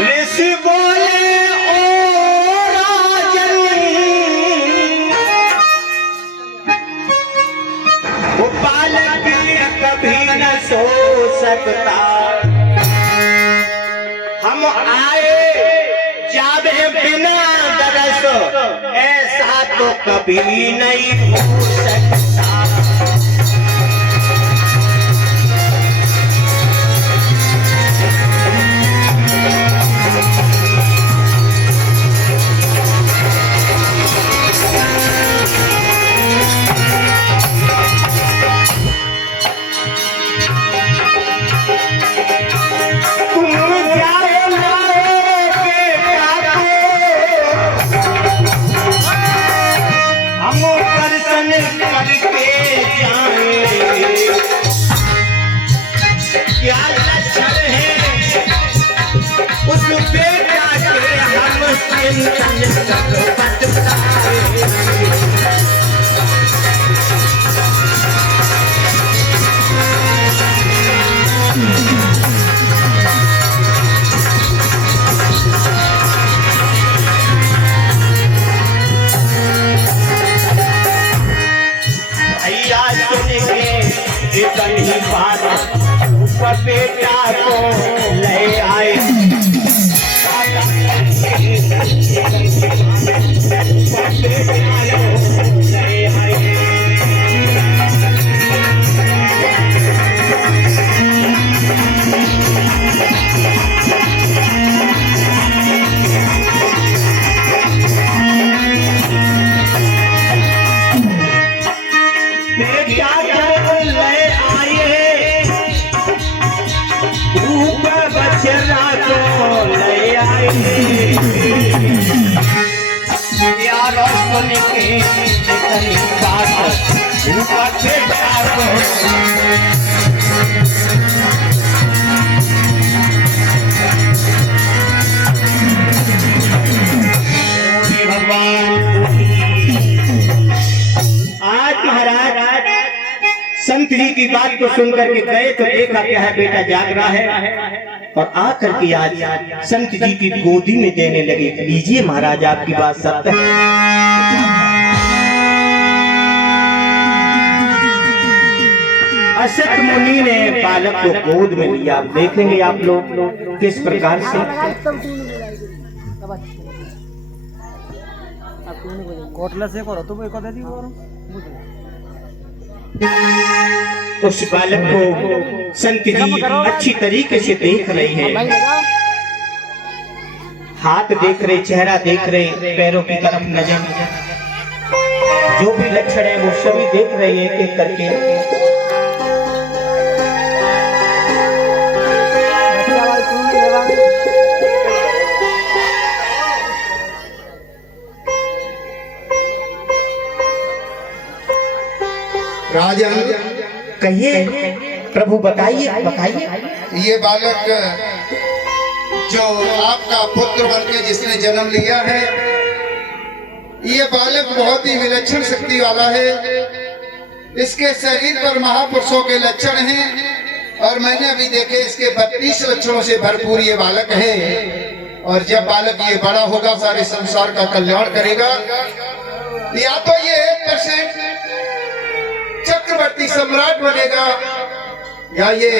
ऋषि बोले ओ राजन, वो बालक कभी न सो सकता, हम आए जावे बिना दरस, ऐसा तो कभी नहीं हो सकता। क्या लक्षण है उस बेटा के, हम चिंतन सब बतलाए। भैया सुन के इतनी बात, बेटा को ले आए, आज महाराज संत जी की बात को सुनकर के गए तो देखा क्या है, बेटा जाग रहा है और आकर के आज संत जी की गोदी में देने लगे। लीजिए महाराज, आपकी बात सत्य है। अशक्त मुनि ने बालक को गोद में लिया। आप देखेंगे आप लोग किस प्रकार से उस बालक को संत जी अच्छी तरीके से देख रहे हैं, हाथ देख रहे, चेहरा देख रहे, पैरों की तरफ नजर, जो भी लक्षण है वो सभी देख रहे हैं एक एक करके। राजन कहिए प्रभु, बताइए बताइए। ये बालक जो आपका पुत्र बनके जिसने जन्म लिया है, ये बालक बहुत ही विलक्षण शक्ति वाला है। इसके शरीर पर महापुरुषों के लक्षण हैं और मैंने अभी देखे इसके 32 लक्षणों से भरपूर ये बालक है। और जब बालक ये बड़ा होगा सारे संसार का कल्याण करेगा। या तो ये 1% चक्रवर्ती सम्राट बनेगा या ये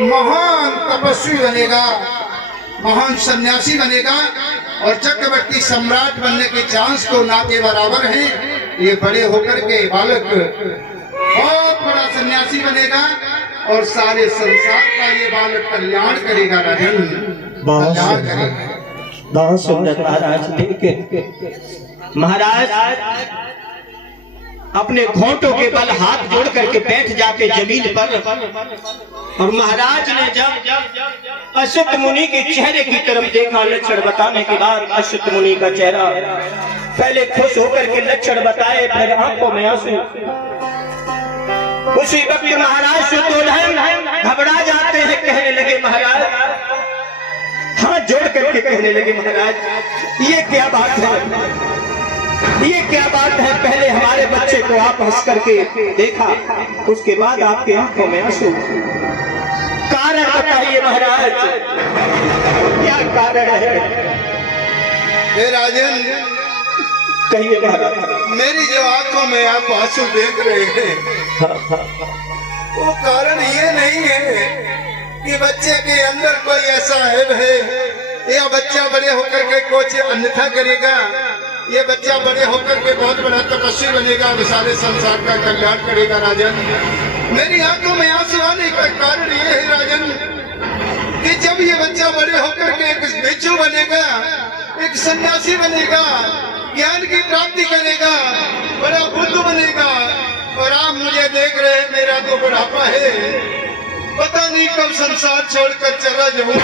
महान तपस्वी बनेगा, महान सन्यासी बनेगा। और चक्रवर्ती सम्राट बनने के चांस तो ना के बराबर हैं। ये बड़े होकर के बालक बहुत बड़ा सन्यासी बनेगा और सारे संसार का ये बालक कल्याण करेगा। राजन बहुत सुंदर महाराज। महाराज अपने घोंटों के बल हाथ जोड़ करके बैठ जाते जमीन पर। और महाराज ने जब अशक्त मुनि के चेहरे की तरफ देखा, लक्षण बताने के बाद अशक्त मुनि का चेहरा पहले खुश होकर के लक्षण बताए, फिर आंखों में आंसू। उसी वक्त महाराज शुद्धोधन घबरा जाते हैं, कहने लगे महाराज, हाथ जोड़ करके कहने लगे महाराज ये क्या बात है, ये क्या बात है, पहले हमारे बच्चे को आप हंस करके देखा, उसके बाद आपके आंखों में आंसू। कारण बताइए महाराज, क्या कारण है? हे राजन, कहिए महाराज। मेरी जो आंखों में आप आंसू देख रहे हैं, वो कारण ये नहीं है कि बच्चे के अंदर कोई ऐसा ऐब है, या बच्चा बड़े होकर के कुछ अन्यथा करेगा, ये बच्चा बड़े होकर के बहुत बड़ा तपस्वी बनेगा, सारे संसार का कल्याण करेगा। राजन, मेरी आंखों में आंसू आने का कारण ये है राजन, कि जब ये बच्चा बड़े होकर के एक भिक्षु बनेगा, एक सन्यासी बनेगा, ज्ञान की प्राप्ति करेगा, बड़ा बुद्ध बनेगा, और आप मुझे देख रहे हैं, मेरा तो बुढ़ापा है, पता नहीं कब संसार छोड़कर चला जाऊं।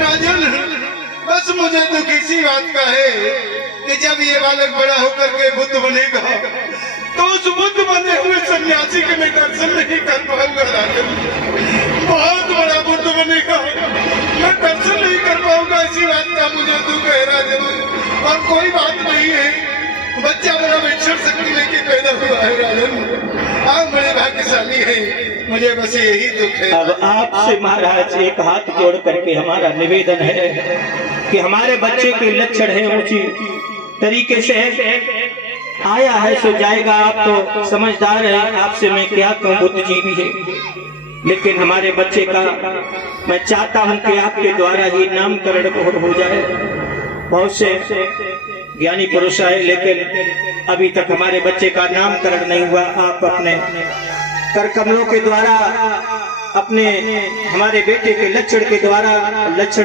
राजन, बस मुझे दुख इसी बात का है कि जब ये बालक बड़ा होकर के बुद्ध बनेगा, तो उस बुद्ध बने हुए सन्यासी के मैं दर्शन नहीं कर पाऊंगा। राजन, बहुत बड़ा बुद्ध बनेगा, मैं दर्शन नहीं कर पाऊंगा, इसी बात का मुझे दुख है राजन। और कोई बात नहीं है, बच्चा बड़ा विचक्षण शक्ति लेके पैदा हुआ है राजन, आप बड़े भाग्यशाली हैं, मुझे बस यही दुख है। अब आपसे महाराज एक हाथ जोड़ करके हमारा निवेदन है कि हमारे बच्चे के लक्षण हैं ऊंची तरीके से आया है सो जाएगा। आप तो समझदार हैं, आपसे मैं क्या कहूँ, बुद्धिजीवी है, लेकिन हमारे बच्चे का मैं चाहता हूँ कि आपके द्वारा ही नामकरण हो जाए। बहुत से ज्ञानी पुरुष आए, लेकिन अभी तक हमारे बच्चे का नामकरण नहीं हुआ। आप अपने कर कमलों के द्वारा, अपने हमारे बेटे के लक्षण के द्वारा, लक्षण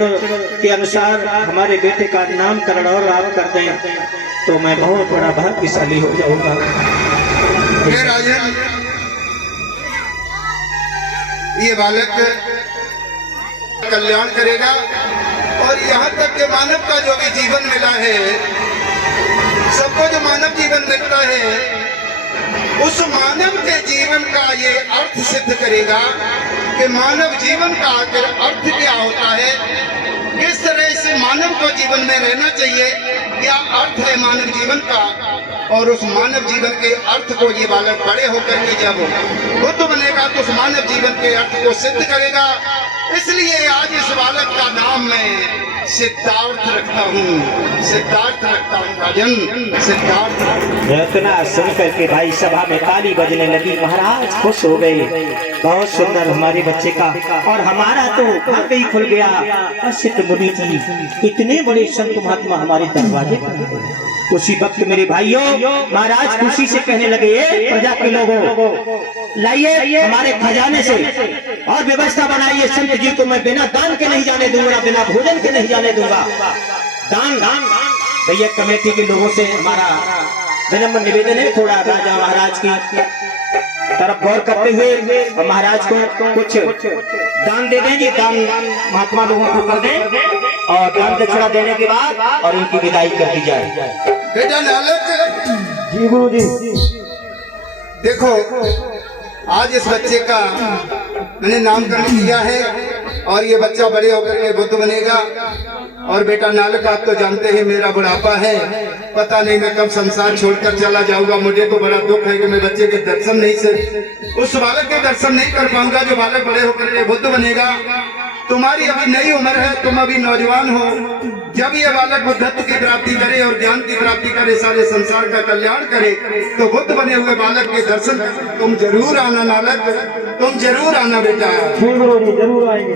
के अनुसार हमारे बेटे का नामकरण और आप कर दें तो मैं बहुत बड़ा भाग्यशाली हो जाऊंगा। राजन, ये बालक कल्याण करेगा, और यहाँ तक के मानव का जो भी जीवन मिला है, सबको जो मानव जीवन मिलता है, उस मानव के जीवन का ये अर्थ सिद्ध करेगा कि मानव जीवन का आखिर अर्थ क्या होता है, किस तरह से मानव को जीवन में रहना चाहिए, क्या अर्थ है मानव जीवन का। और उस मानव जीवन के अर्थ को ये बालक बड़े होकर के जब बुद्ध बनेगा तो उस मानव जीवन के अर्थ को सिद्ध करेगा। इसलिए आज इस बालक का नाम मैं सिद्धार्थ रखता हूँ, सिद्धार्थ रखता हूँ राजन, सिद्धार्थ। इतना सुन करके भाई सभा में ताली बजने लगी, महाराज खुश हो गए। बहुत सुंदर हमारे बच्चे का, और हमारा तो भाग्य ही खुल गया। असित मुनि जी, इतने बड़े संत महात्मा हमारे दरवाजे पर। उसी वक्त मेरे भाइयों, महाराज खुशी से कहने लगे, प्रजा के लोगों, लाइए हमारे खजाने से और व्यवस्था बनाइए, संत जी को मैं बिना दान के नहीं जाने दूंगा, बिना भोजन के नहीं जाने दूंगा। दान दान भैया कमेटी के लोगों से हमारा विनम्र निवेदन है, थोड़ा राजा महाराज की तरफ गौर करते हुए और महाराज को कुछ दान दे दें। दान महात्मा लोगों को कर दें, और दान दक्षिणा देने के बाद और उनकी विदाई कर दी जाए। बेटा नालक जी गुरु जी, देखो आज इस बच्चे का मैंने नामकरण किया है, और ये बच्चा बड़े होकर के बुद्ध बनेगा। और बेटा नालक, आप तो जानते हैं मेरा बुढ़ापा है, पता नहीं मैं कब संसार छोड़कर चला जाऊंगा। मुझे तो बड़ा दुख है कि मैं बच्चे के दर्शन नहीं से उस बालक के दर्शन नहीं कर पाऊंगा जो बालक बड़े होकर के बुद्ध बनेगा। तुम्हारी अभी नई उम्र है, तुम अभी नौजवान हो, जब ये बालक बुद्धत्व की प्राप्ति करे और ज्ञान की प्राप्ति करे, सारे संसार का कल्याण करे, तो बुद्ध बने हुए बालक के दर्शन तुम जरूर आना नालक, तुम जरूर आना बेटा। जरूर आएंगे,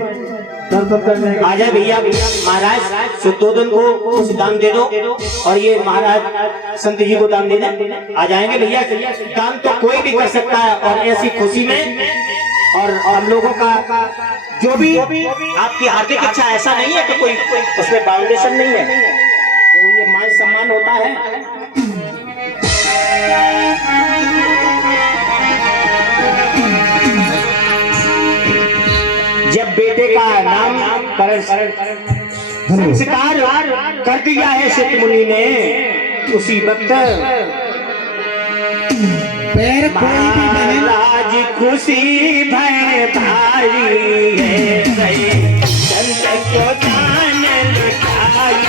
आ जाए भैया। महाराज शुद्धोदन को कुछ दान दे दो, और ये महाराज संत जी को दान दे दें, आ जाएंगे भैया। दान तो कोई भी कर सकता है, और ऐसी खुशी में और हम लोगों का जो भी आपकी हार्दिक इच्छा, ऐसा नहीं है कि कोई उसमें बाउंडेशन नहीं है, ये मान सम्मान होता है। जब बेटे का नाम संस्कार कर दिया है सिद्ध मुनि ने, उसी वक्त महाराज खुशी भय भारी है, संत को दान लुटाई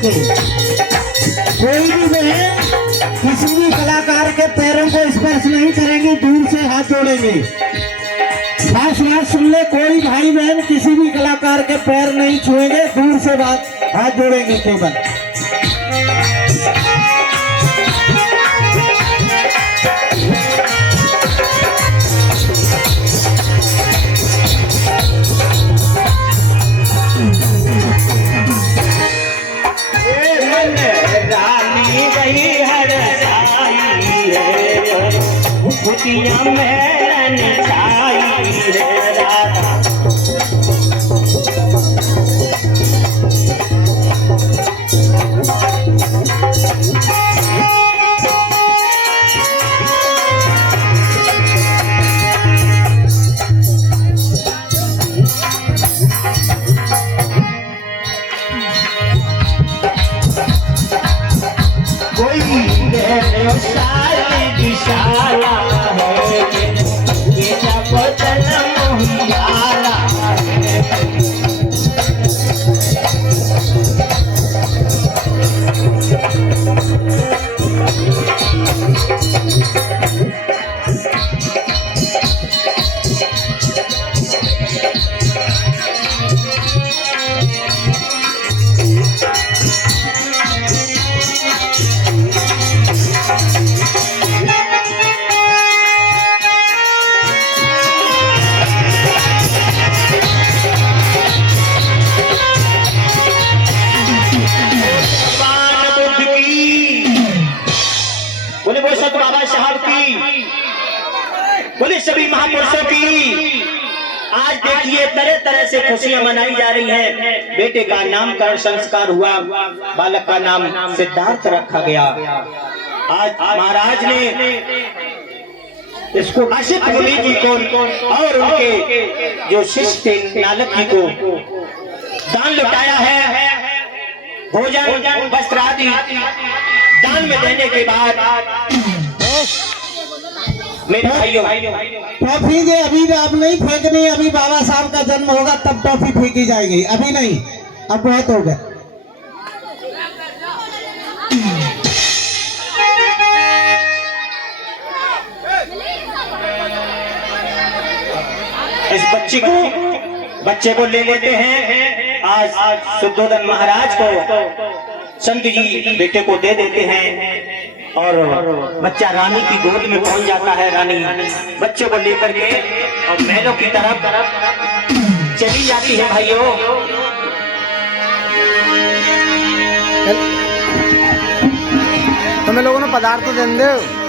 के। कोई भी बहन किसी भी कलाकार के पैरों को स्पर्श नहीं करेंगी, दूर से हाथ जोड़ेंगे। खास बात सुन ले, कोई भाई बहन किसी भी कलाकार के पैर नहीं छुएंगे, दूर से हाथ जोड़ेंगे केवल। खुशियाँ में छाई रे राधा। कोई दिशाला है ये जब जन्म हियाला बाबा साहब की, बोले सभी महापुरुषों की। आज देखिए तरह तरह से खुशियां मनाई जा रही हैं। बेटे का नामकरण संस्कार हुआ, बालक का नाम सिद्धार्थ रखा गया। आज महाराज ने इसको असित मुनि जी को और उनके जो शिष्य थे नालक जी को दान लुटाया है। भोजन वस्त्र आदि दान में देने के बाद मेरे भाइयों टॉफी जे अभी आप नहीं फेंकनी, अभी बाबा साहब का जन्म होगा तब टॉफी फेंकी जाएगी, अभी नहीं, अब बहुत हो गया। इस बच्चे को ले लेते हैं। आज शुद्धोदन महाराज को संत जी बेटे को दे देते हैं और बच्चा रानी की गोद में पहुंच जाता है। रानी बच्चे को लेकर के और महलों की तरफ चली जाती है। भाइयों तुम्हें लोगों ने पदार्थ तो दे दो।